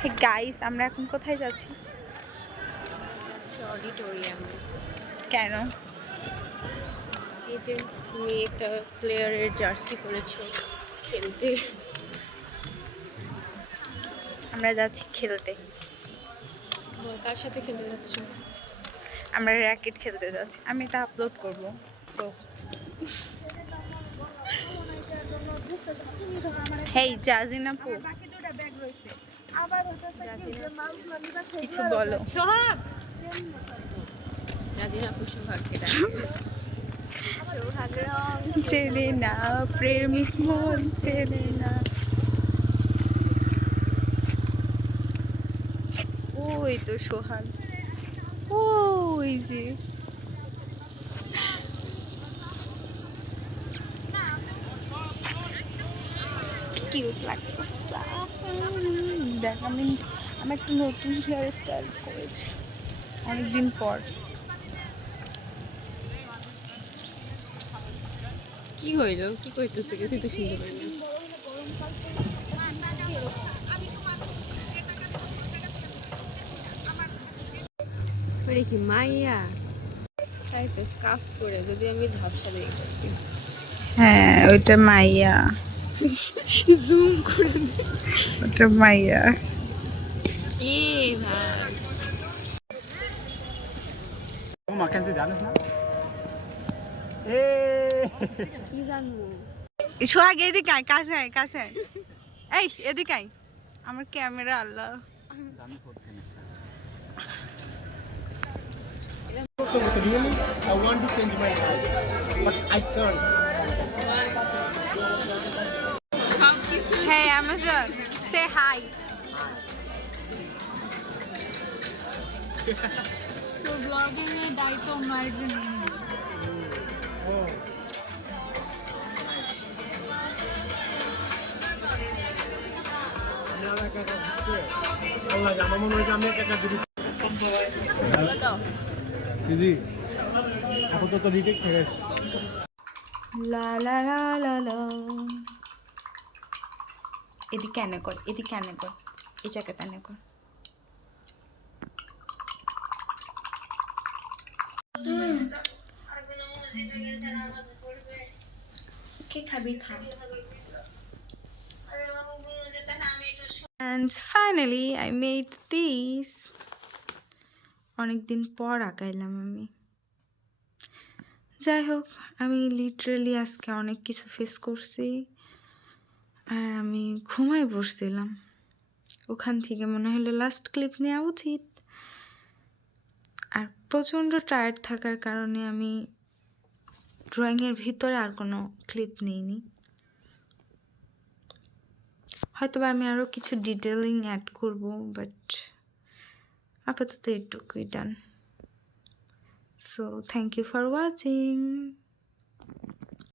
Hey guys, আমরা এখন কোথায় যাচ্ছি? অডিটোরিয়ামে। কেন? এই যে তুমি একটা প্লেয়ারের জার্সি পরেছো খেলতে। আমরা যাচ্ছি খেলতে। কার সাথে খেলতে যাচ্ছ? আমরা র্যাকেট খেলতে যাচ্ছি। আমি এটা আপলোড করব। সো হেই জাজিনা আপু, কিছু বলো। সোহাগ, জাজিনা আপু সোহাগকে ডাকে। চেনে না প্রেমিক মন চেনে না। ওই তো সোহাগ, ওই যে কিউট লাগতেছে। দেখ আমি একটা নতুন হেয়ার স্টাইল করেছি অনেকদিন পর। কি হইলো? কি কইতেছে? কিছুই তো শুনতে পাই না। ওরে কি মাইয়া? তাই তো স্কার্ফ করে, যদি আমি ঝাপসা দিয়ে করছি। হ্যাঁ ওইটা মাইয়া, জুম করে ওটা মাইয়া। এ ভাই, মাখান তুই জানিস না? কি জানবো? সোহাগ এদিকে আয়, কাছে আয়, কাছে আয়। এই এদিকে আয়, আমার camera Allah. Really, I want to change my life, but I can't. Hey Amazon, say hi. তো ব্লগিং এর দায়িত্ব আমার জন্য। আমার মনে হয় যে আমি একটা দিদি আপাতত রিটেক থেকে লা লা লা লা লা। এদিকে আনে কর, এদিকে আনে কর, এই জায়গাটা আনে কর। কে খাবি খা। And finally I made this. অনেকদিন পর আঁকাইলাম আমি। যাই হোক, আমি লিটারেলি আজকে অনেক কিছু ফেস করছি আর আমি ঘুমাই পড়ছিলাম। ওখান থেকে মনে হলো লাস্ট ক্লিপ নেওয়া উচিত। আর প্রচণ্ড টায়ার্ড থাকার কারণে আমি ড্রয়িংয়ের ভিতরে আর কোনো ক্লিপ নিইনি। হয়তো আমি আরও কিছু ডিটেলিং অ্যাড করব, বাট আপাতত এটুকুই ডান। So thank you for watching.